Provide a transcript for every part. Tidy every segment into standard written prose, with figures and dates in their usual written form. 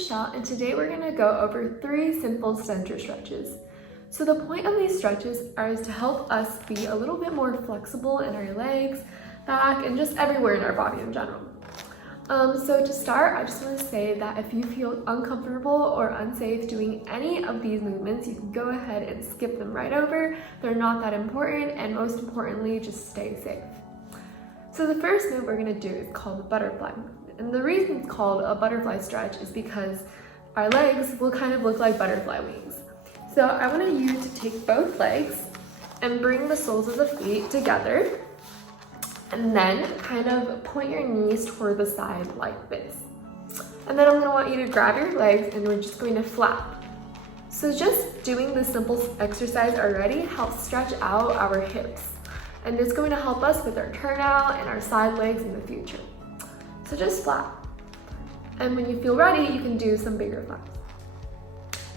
Michelle, and today we're going to go over 3 simple center stretches. So the point of these stretches is to help us be a little bit more flexible in our legs, back, and just everywhere in our body in general. So to start, I just want to say that if you feel uncomfortable or unsafe doing any of these movements, you can go ahead and skip them right over. They're not that important, and most importantly, just stay safe. So the first move we're going to do is called the butterfly movement. And the reason it's called a butterfly stretch is because our legs will kind of look like butterfly wings. So I want you to take both legs and bring the soles of the feet together, and then kind of point your knees toward the side like this. And then I'm going to want you to grab your legs and we're just going to flap. So just doing this simple exercise already helps stretch out our hips. And it's going to help us with our turnout and our side legs in the future. So just flap. And when you feel ready, you can do some bigger flaps.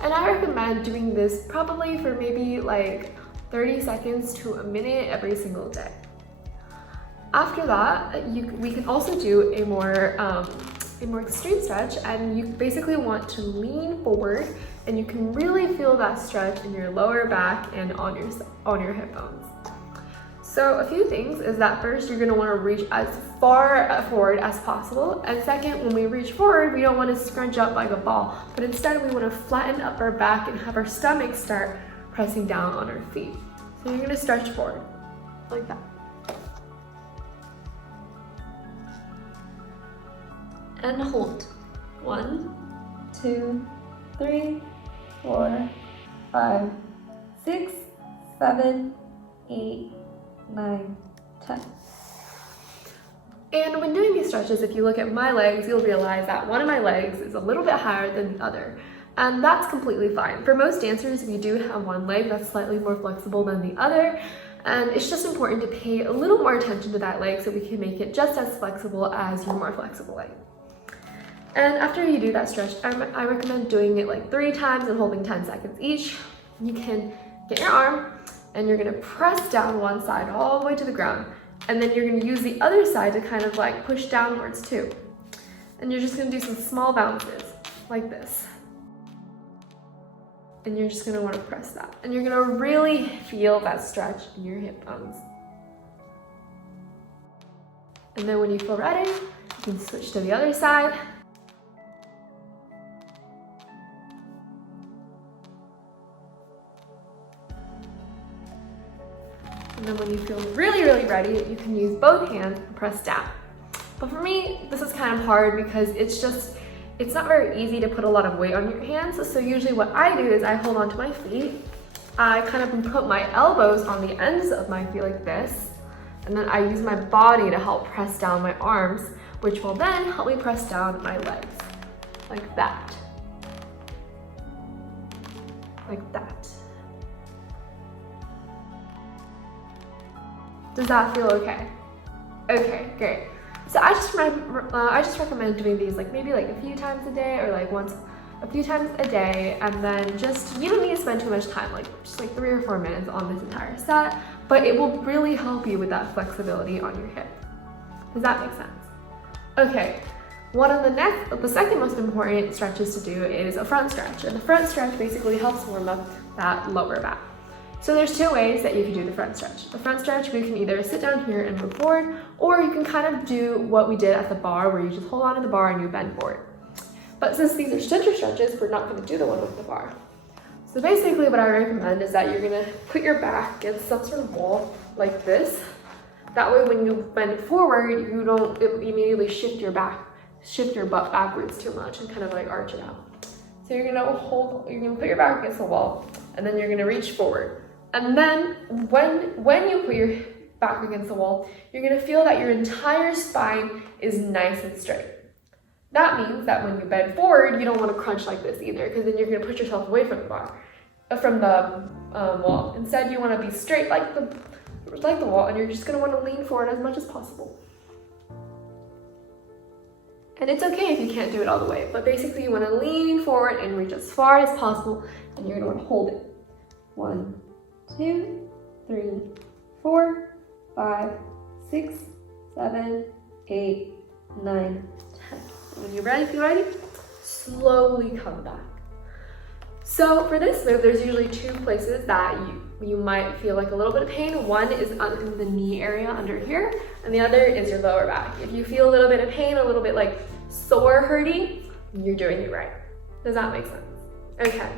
And I recommend doing this probably for maybe like 30 seconds to a minute every single day. After that, we can also do a more extreme stretch, and you basically want to lean forward, and you can really feel that stretch in your lower back and on your hip bones. So a few things is that first, you're going to want to reach as far forward as possible, and second, when we reach forward, we don't want to scrunch up like a ball, but instead we want to flatten up our back and have our stomach start pressing down on our feet. So you're going to stretch forward like that. And hold. 1, 2, 3, 4, 5, 6, 7, 8, 9, 10. And when doing these stretches, if you look at my legs, you'll realize that one of my legs is a little bit higher than the other. And that's completely fine. For most dancers, we do have one leg that's slightly more flexible than the other. And it's just important to pay a little more attention to that leg so we can make it just as flexible as your more flexible leg. And after you do that stretch, I recommend doing it like 3 times and holding 10 seconds each. You can get your arm and you're gonna press down one side all the way to the ground. And then you're gonna use the other side to kind of like push downwards too. And you're just gonna do some small bounces like this. And you're just gonna wanna press that. And you're gonna really feel that stretch in your hip bones. And then when you feel ready, you can switch to the other side. And then when you feel really ready, you can use both hands and press down. But for me, this is kind of hard because it's not very easy to put a lot of weight on your hands. So usually what I do is I hold onto my feet. I kind of put my elbows on the ends of my feet like this. And then I use my body to help press down my arms, which will then help me press down my legs. Like that. Like that. Does that feel okay? Okay, great. So I just recommend doing these like maybe like a few times a day, or like a few times a day, and then you don't need to spend too much time, like just like 3 or 4 minutes on this entire set, but it will really help you with that flexibility on your hip. Does that make sense? Okay, the second most important stretches to do is a front stretch, and the front stretch basically helps warm up that lower back. So there's 2 ways that you can do the front stretch. The front stretch, we can either sit down here and move forward, or you can kind of do what we did at the bar, where you just hold on to the bar and you bend forward. But since these are center stretches, we're not going to do the one with the bar. So basically what I recommend is that you're going to put your back against some sort of wall like this. That way when you bend forward, you don't immediately shift your butt backwards too much and kind of like arch it out. So you're going to put your back against the wall, and then you're going to reach forward. And then when you put your back against the wall, you're gonna feel that your entire spine is nice and straight. That means that when you bend forward, you don't want to crunch like this either, because then you're gonna push yourself away from the wall. Instead, you want to be straight like the wall, and you're just gonna want to lean forward as much as possible. And it's okay if you can't do it all the way, but basically you want to lean forward and reach as far as possible, and you're gonna want to hold it. 1, 2, 3, 4, 5, 6, 7, 8, 9, 10. When you're ready, if you're ready, slowly come back. So for this move, there's usually two places that you might feel like a little bit of pain. One is in the knee area under here, and the other is your lower back. If you feel a little bit of pain, a little bit like sore hurting, you're doing it right. Does that make sense? Okay.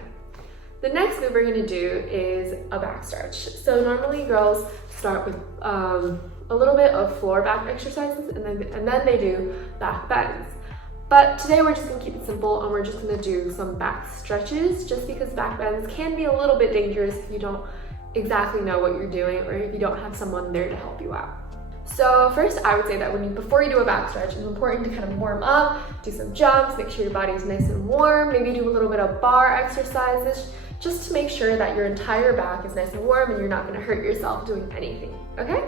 The next move we're gonna do is a back stretch. So normally girls start with a little bit of floor back exercises and then they do back bends. But today we're just gonna keep it simple and we're just gonna do some back stretches, just because back bends can be a little bit dangerous if you don't exactly know what you're doing or if you don't have someone there to help you out. So first, I would say that before you do a back stretch, it's important to kind of warm up, do some jumps, make sure your body's nice and warm, maybe do a little bit of bar exercises, just to make sure that your entire back is nice and warm and you're not gonna hurt yourself doing anything, okay?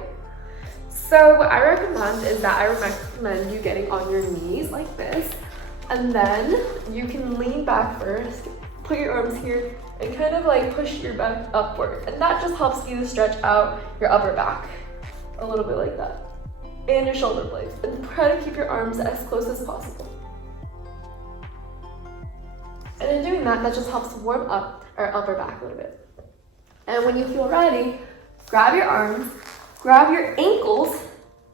So what I recommend is that I recommend you getting on your knees like this, and then you can lean back first, put your arms here, and kind of like push your back upward. And that just helps you stretch out your upper back. A little bit like that. And your shoulder blades. And try to keep your arms as close as possible. And in doing that, that just helps warm up our upper back a little bit. And when you feel ready, grab your arms, grab your ankles,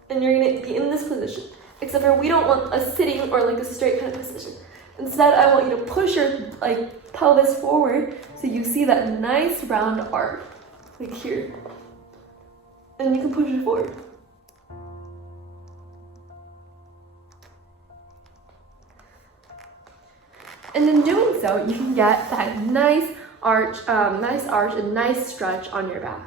and you're gonna be in this position. Except for we don't want a sitting or like a straight kind of position. Instead, I want you to push your pelvis forward so you see that nice round arc, like here. And you can push it forward. And in doing so, you can get that nice arch and nice stretch on your back.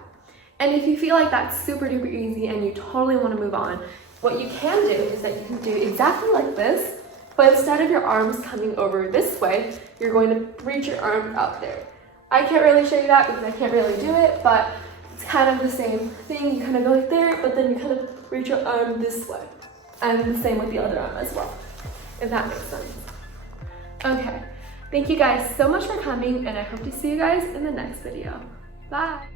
And if you feel like that's super duper easy and you totally want to move on, what you can do is that you can do exactly like this, but instead of your arms coming over this way, you're going to reach your arms out there. I can't really show you that because I can't really do it, but it's kind of the same thing. You kind of go like there, but then you kind of reach your arm this way. And the same with the other arm as well, if that makes sense. Okay, thank you guys so much for coming, and I hope to see you guys in the next video. Bye.